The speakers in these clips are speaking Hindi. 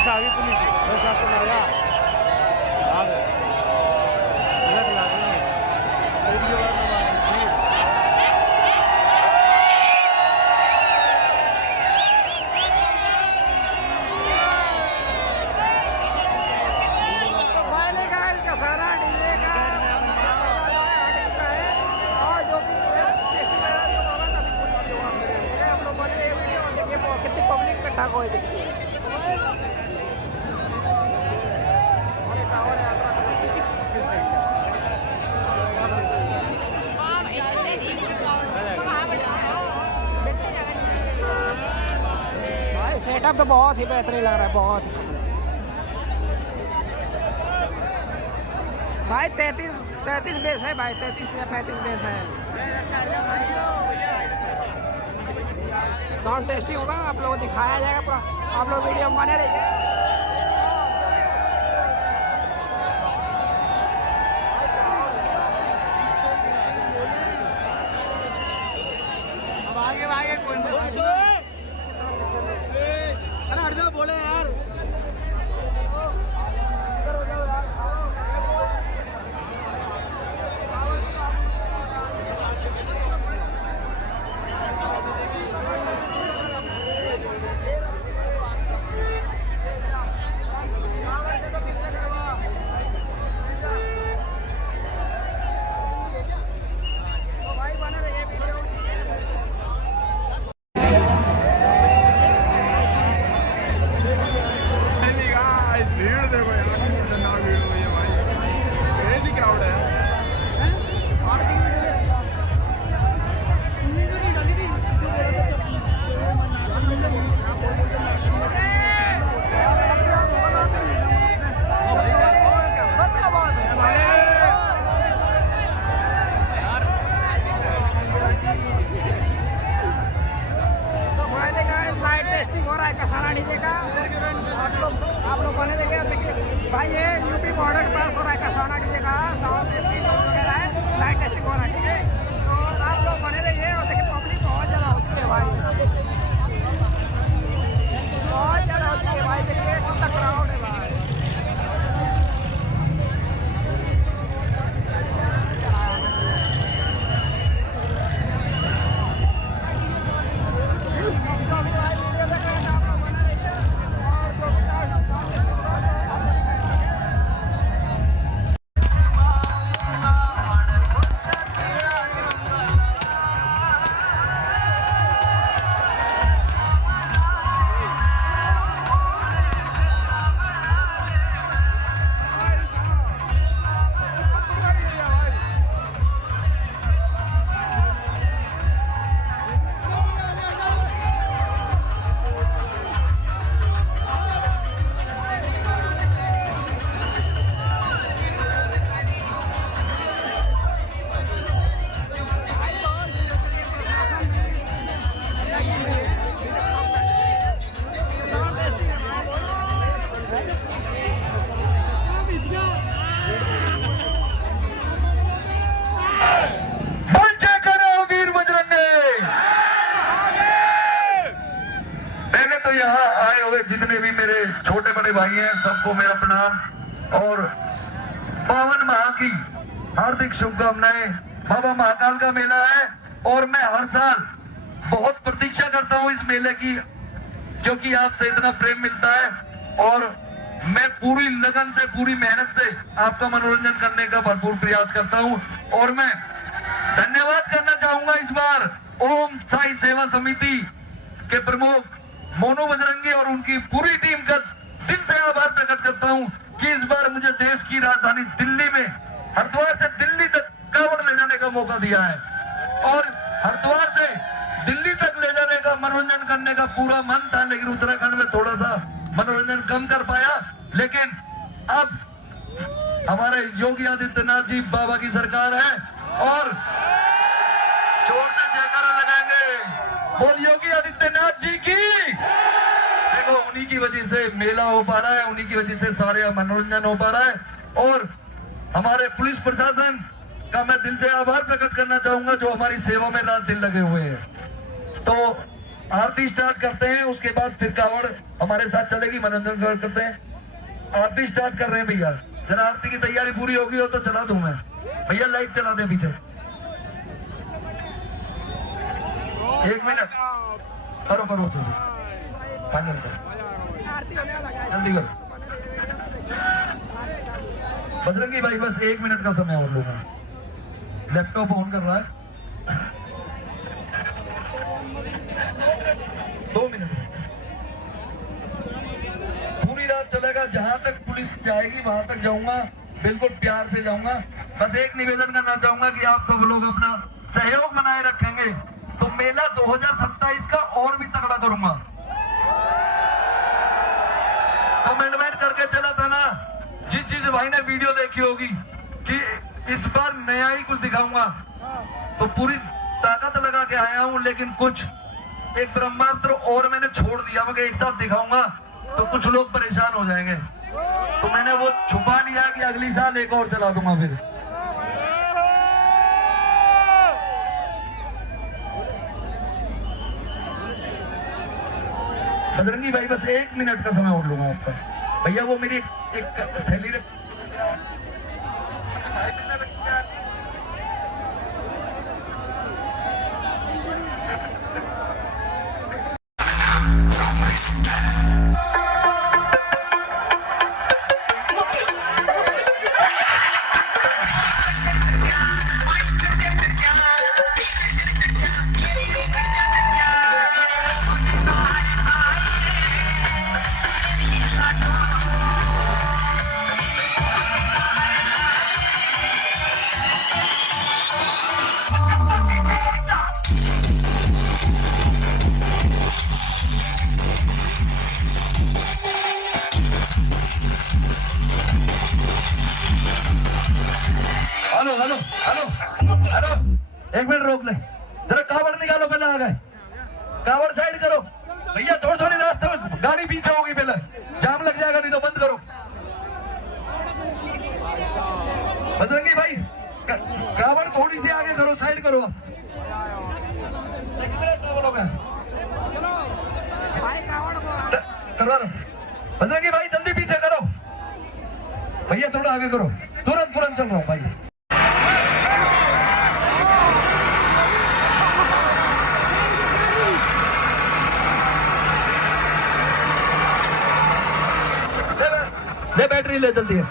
पुलिस आ गई, पुलिस प्रशासन आ गया। सेटअप तो बहुत ही बेहतरीन लग रहा है, बहुत ही भाई। 33 बेस है भाई, 33 या 35 बेस है। साउंड टेस्टिंग होगा, आप लोगों को दिखाया जाएगा पूरा। आप लोग वीडियो में बने रहिए। आगे कौन से बोले यार, आप लोग बने रहिए। देखिए भाई, ये यूपी बॉर्डर के पास हो रहा है कसाना डीजे का साउंड टेस्टिंग वगैरह है, लाइट टेस्टिंग हो रहा है, ठीक है। तो आप लोग बने रहिए। और देखिए पब्लिक बहुत ज़्यादा हो चुकी है भाई, बहुत ज़्यादा हो चुकी है भाई। देखिए कितना क्राउड है भाई। जितने भी मेरे छोटे बड़े भाई हैं, सबको मेरा प्रणाम और पावन माह की हार्दिक शुभकामनाएं। बाबा महाकाल का मेला है और मैं हर साल बहुत प्रतीक्षा करता हूं इस मेले की, क्योंकि आपसे इतना प्रेम मिलता है और मैं पूरी लगन से, पूरी मेहनत से आपका मनोरंजन करने का भरपूर प्रयास करता हूं। और मैं धन्यवाद करना चाहूंगा इस बार ओम साई सेवा समिति के प्रमुख मोनू बजरंगी और उनकी पूरी टीम का दिल से आभार प्रकट करता हूं कि इस बार मुझे देश की राजधानी दिल्ली में हरिद्वार से दिल्ली तक कांवड़ ले जाने का मौका दिया है और हरिद्वार से दिल्ली तक ले जाने का, मनोरंजन करने का पूरा मन था। लेकिन उत्तराखंड में थोड़ा सा मनोरंजन कम कर पाया। लेकिन अब हमारे योगी आदित्यनाथ जी बाबा की सरकार है और जोर से जयकारा लगाएंगे, बोल योगी आदित्यनाथ जी की। देखो, उन्हीं की वजह से मेला हो पा रहा है, उन्हीं की वजह से सारे मनोरंजन हो पा रहा है। और हमारे पुलिस प्रशासन का मैं दिल से आभार प्रकट करना चाहूंगा, जो हमारी सेवा में रात दिन लगे हुए हैं। तो आरती स्टार्ट करते हैं, उसके बाद फिर कावड़ हमारे साथ चलेगी, मनोरंजन करते हैं। आरती स्टार्ट कर रहे हैं भैया, जरा आरती की तैयारी पूरी होगी हो तो चला दूं मैं। भैया लाइट चला दे पीछे। 1 मिनट करो करो फाइनल कर, जल्दी करो बजरंगी भाई, बस 1 मिनट का समय और लूंगा। लैपटॉप ऑन कर रहा है। 2 मिनट पूरी रात चलेगा, जहां तक पुलिस जाएगी वहां तक जाऊंगा, बिल्कुल प्यार से जाऊंगा। बस एक निवेदन करना चाहूंगा कि आप सब लोग अपना सहयोग बनाए रखेंगे तो मेला 2027 का और भी तगड़ा करूंगा। कमेंटमेंट करके चला था ना, जिस चीज भाई ने वीडियो देखी होगी कि इस बार नया ही कुछ दिखाऊंगा, तो पूरी ताकत लगा के आया हूं, लेकिन कुछ एक ब्रह्मास्त्र और मैंने छोड़ दिया, मैं एक साथ दिखाऊंगा तो कुछ लोग परेशान हो जाएंगे, तो मैंने वो छुपा लिया कि अगली साल एक और चला दूंगा। फिर बजरंगी भाई बस 1 मिनट का समय और लूंगा आपका। भैया वो मेरी एक थैली hello hello hello hello 1 minute रोक ले, जरा कावड़ निकालो, पहले आ गए, कावड़ साइड करो भैया, थोड़ी थोड़ी रास्ते में गाड़ी पीछे होगी, पहले जाम लग जाएगा, नहीं तो बंद करो। बजरंगी भाई कावड़ थोड़ी सी आगे करो, साइड करो आप। करवा लो बजरंगी भाई, जल्दी पीछे करो भैया, थोड़ा आगे करो, तुरंत तुरंत चल रहा हूँ भाई। ले बैटरी ले जल्दी है।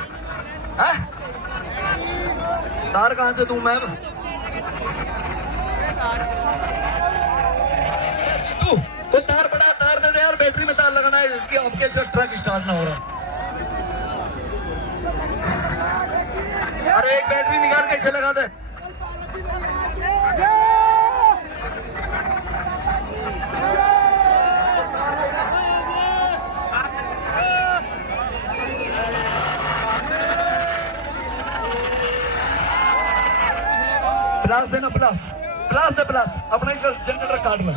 तार कहां से दूं मैम? तो तार बड़ा तार दे दे यार, बैटरी में तार लगाना है कि आपके ट्रक स्टार्ट ना हो रहा। अरे एक बैटरी निकाल कैसे लगा दे। प्लास देना, प्लास प्लास दे, प्लास अपना इसका जनरेटर काट लो।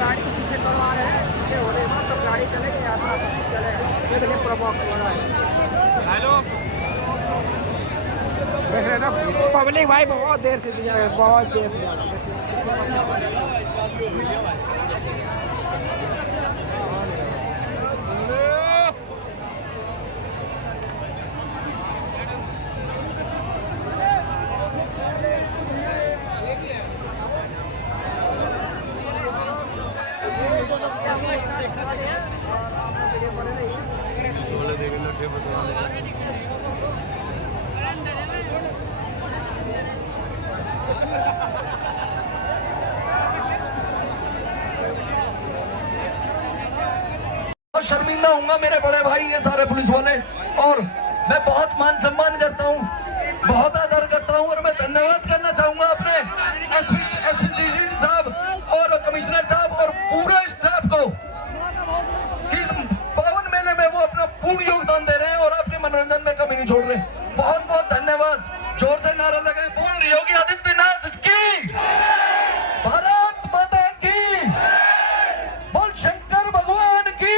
गाड़ी पीछे करवा रहे हैं, पीछे हो रहे हैं, तो गाड़ी चलेगी, यात्रा चलेगा। ये देखिए प्रमोक हो रहा है। हेलो देख रहे हैं ना, पब्लिक भाई बहुत देर से जा रहे हैं, बहुत देर से जा रहे हैं। शर्मिंदा हूँगा मेरे बड़े भाई ये सारे पुलिस वाले, और मैं बहुत मान सम्मान करता हूँ, बहुत आदर करता हूँ, और मैं धन्यवाद करना चाहूंगा अपने एसपी साहब और कमिश्नर साहब और पूरे स्टाफ को कि इस पावन मेले में वो अपना पूर्ण योगदान दे रहे हैं और अपने मनोरंजन में कमी नहीं छोड़ रहे। बहुत बहुत धन्यवाद। जोर से नारा लगाए, पूर्ण योगी आदित्यनाथ की, भारत माता की, बोल शंकर भगवान की,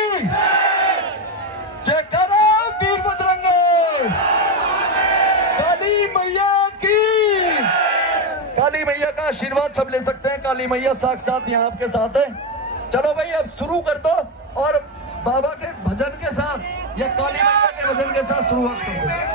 जयकारा वीर बजरंगी। काली मैया का आशीर्वाद सब ले सकते हैं। काली मैया साक्षात यहाँ आपके साथ है। चलो भाई अब शुरू कर दो और बाबा के भजन के साथ या काली मैया के भजन के साथ शुरुआत कर दो।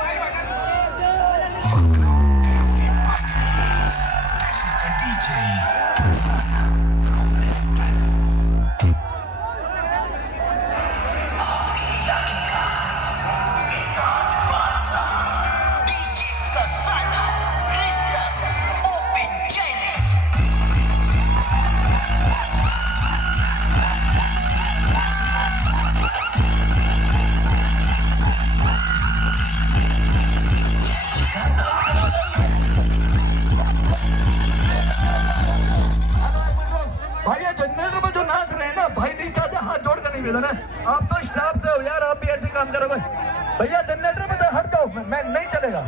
आप तो स्टाफ से हो यार, आप भी ऐसे काम करोगे। भैया जनरेटर में से हट जाओ, मैं नहीं चलेगा,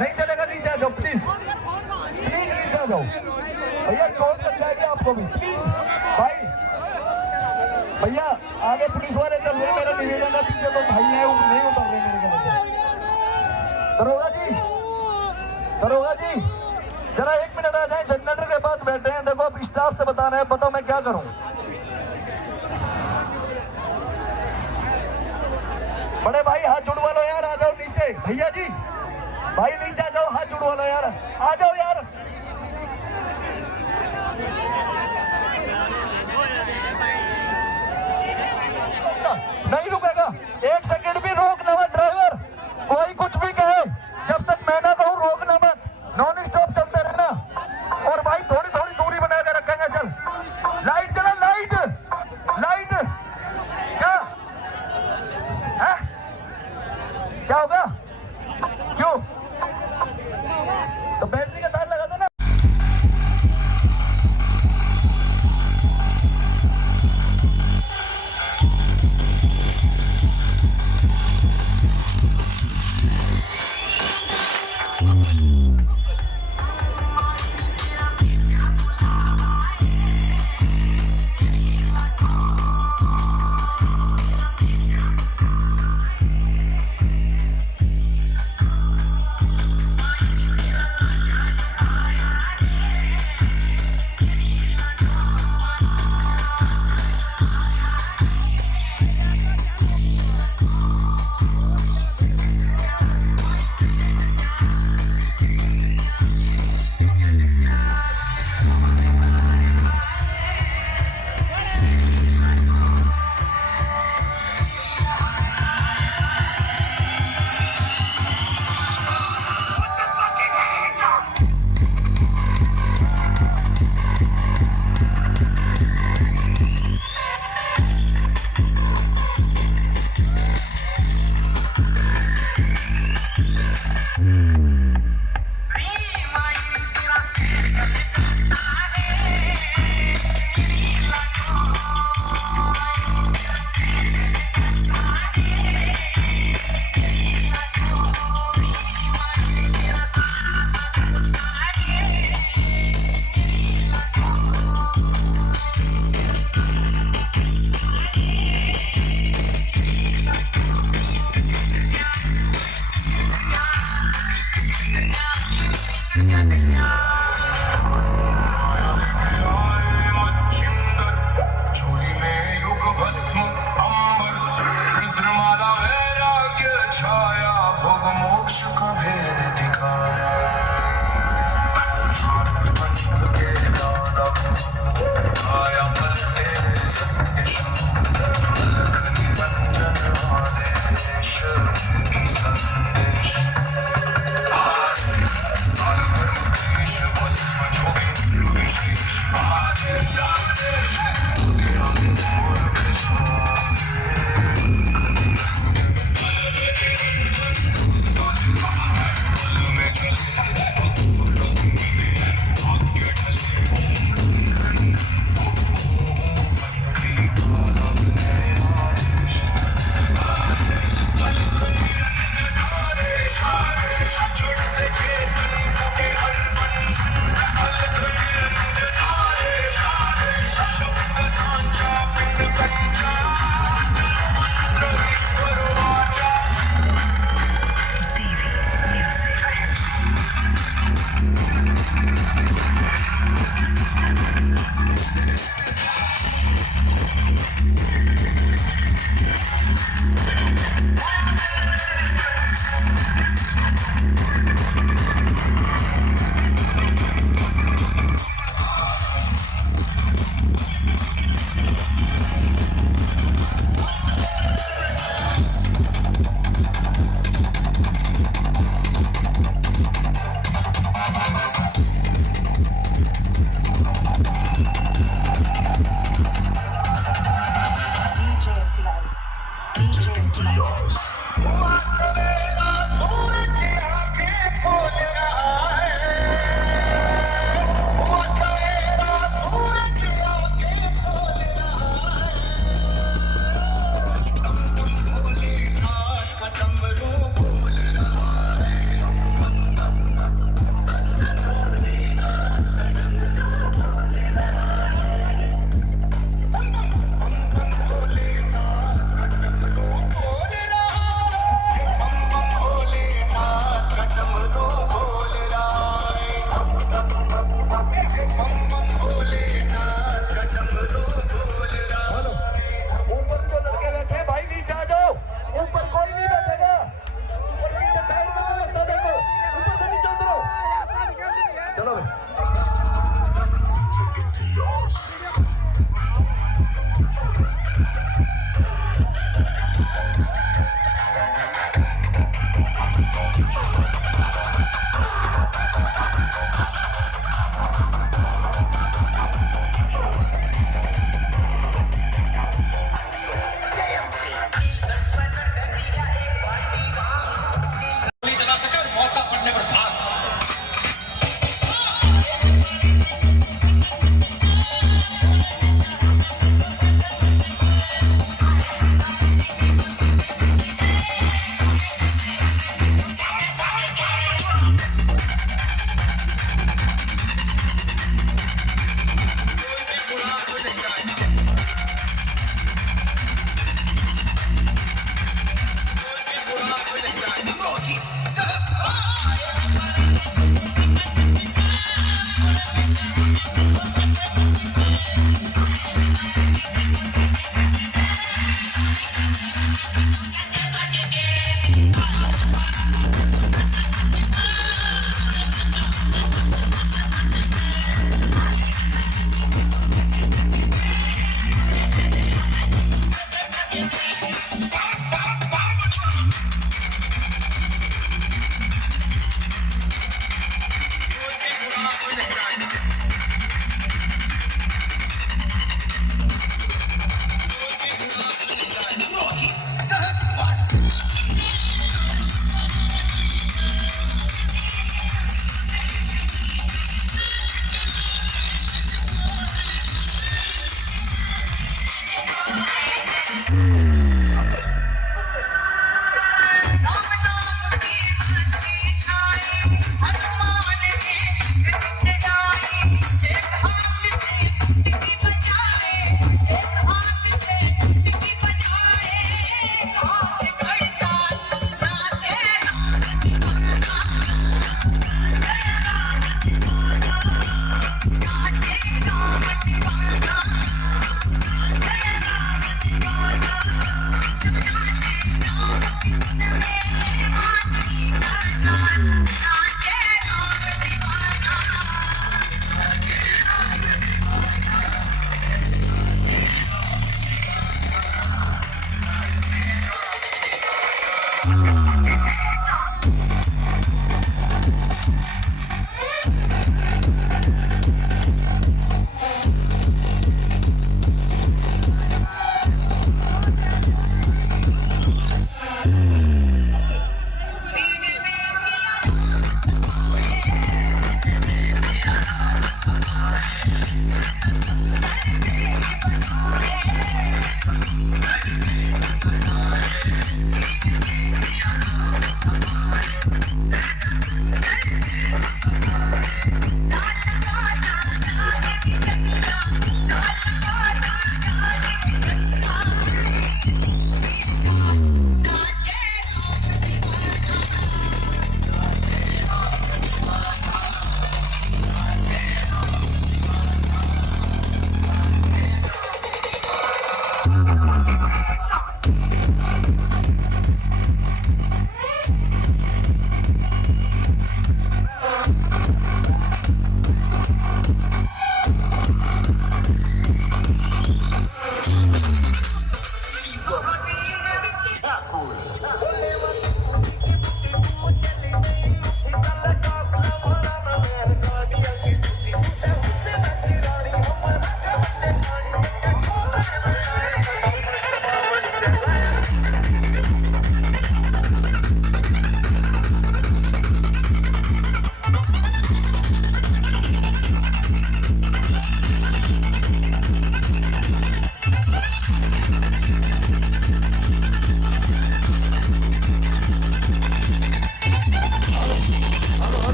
नहीं चलेगा, नीचे आ जाओ प्लीज, प्लीज नीचे आ जाओ भैया, चोट लग जाएगी आपको भी, प्लीज भाई। भैया आगे पुलिस वाले चल रहे, मेरा निवेदन है, पीछे तो भाई है वो नहीं उतर रहे मेरे कहने से। दरोगा जी, दरोगा जी जरा 1 मिनट आ जाए, जनरेटर के पास बैठे हैं। देखो अब स्टाफ से बता रहे हैं, बताओ मैं क्या करूं। बड़े भाई हाथ जुड़वा लो यार, आ जाओ नीचे। भैया जी भाई नीचे आ जाओ, हाथ जुड़वा लो यार, आ जाओ यार। नहीं रुकेगा 1 सेकंड भी, रोकना मत ड्राइवर, कोई कुछ भी कहे, जब तक मैं ना कहूं रोकना मत, नॉन स्टॉप चलते रहना। और भाई थोड़ी थोड़ी दूरी बना के रखेंगे। चल लाइट चला, लाइट लाइट क्या है, क्या होगा, क्यों, तो बैटरी का तार लगा दो ना।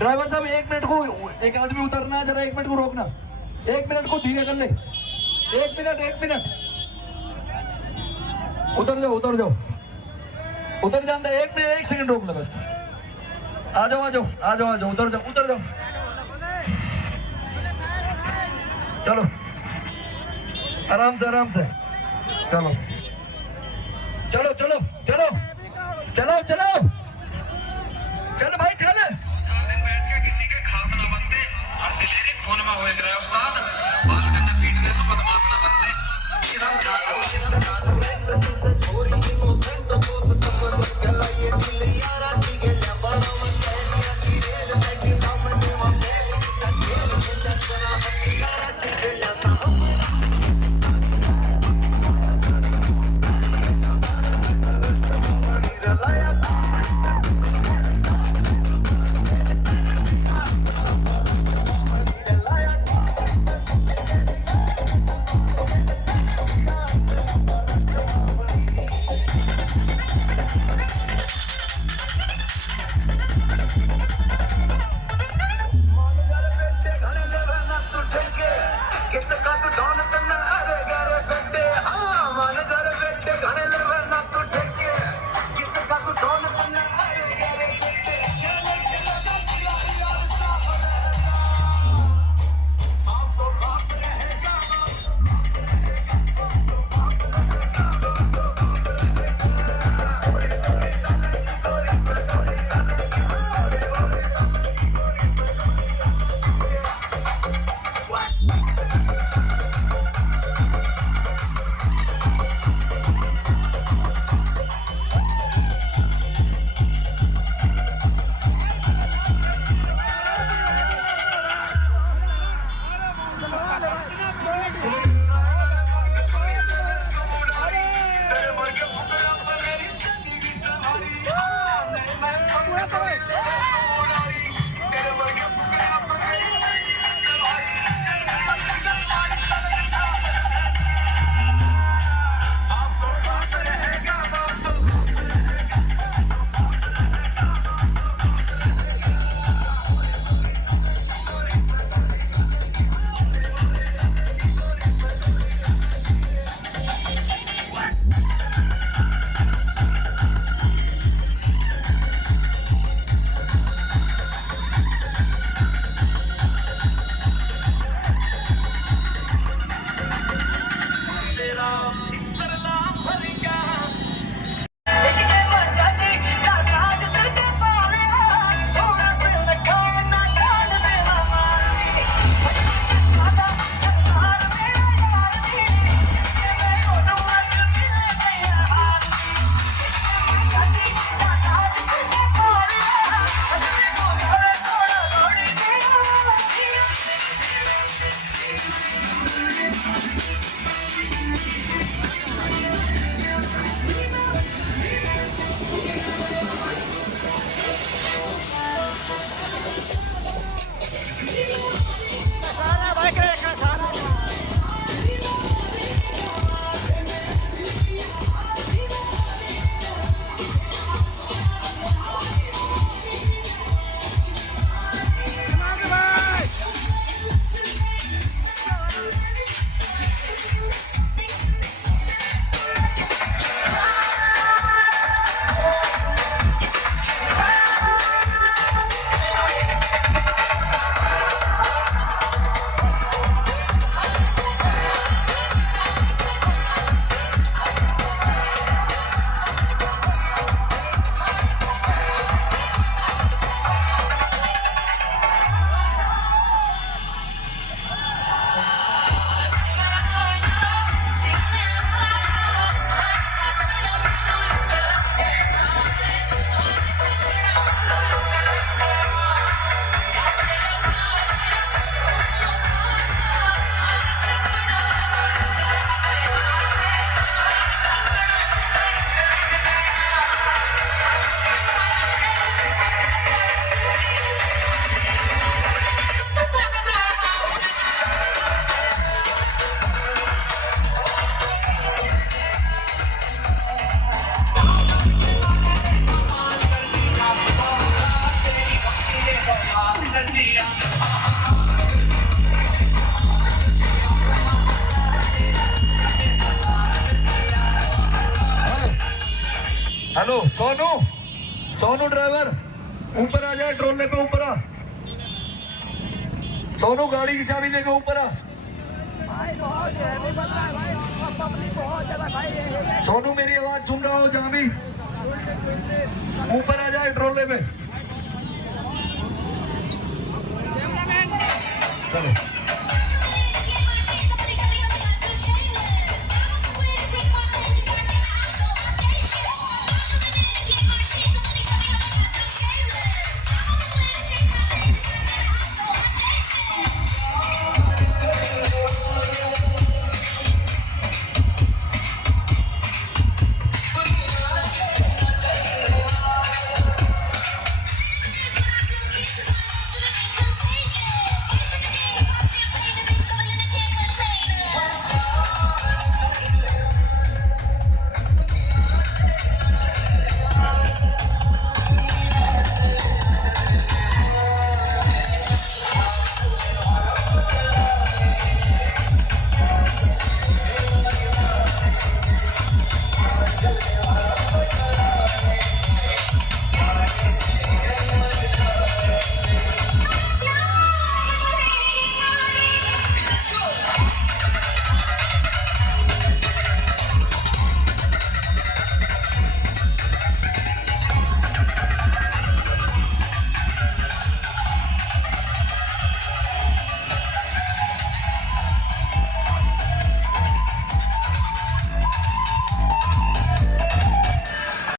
ड्राइवर साहब 1 मिनट को, एक आदमी उतरना है, जरा 1 मिनट को रोकना, 1 मिनट को धीरे कर ले, 1 मिनट, 1 मिनट, उतर जाओ, उतर जाओ, उतर जाना, 1 मिनट 1 सेकंड रोक ले बस। आ जाओ, आ जाओ, आ जाओ, आ जाओ, उतर जाओ, उतर जाओ, चलो आराम से, आराम से, चलो चलो चलो चलो चलो चलो चल भाई, चल। 4 दिन बैठ के किसी के खास ना बनते और दिलेरी खून में होए गए उस्ताद, बाल करना पीटने से बदमाश ना बनते। हेलो सोनू, सोनू ड्राइवर ऊपर आ जाए, ट्रोले पे ऊपर आ। सोनू गाड़ी की चाबी देकर ऊपर आ। भाई बहुत हैवी बन रहा है भाई, पब्लिक बहुत ज्यादा भाई। सोनू मेरी आवाज सुन रहा हो जहाँ भी, ऊपर आ जाए ट्रोले पे। चलो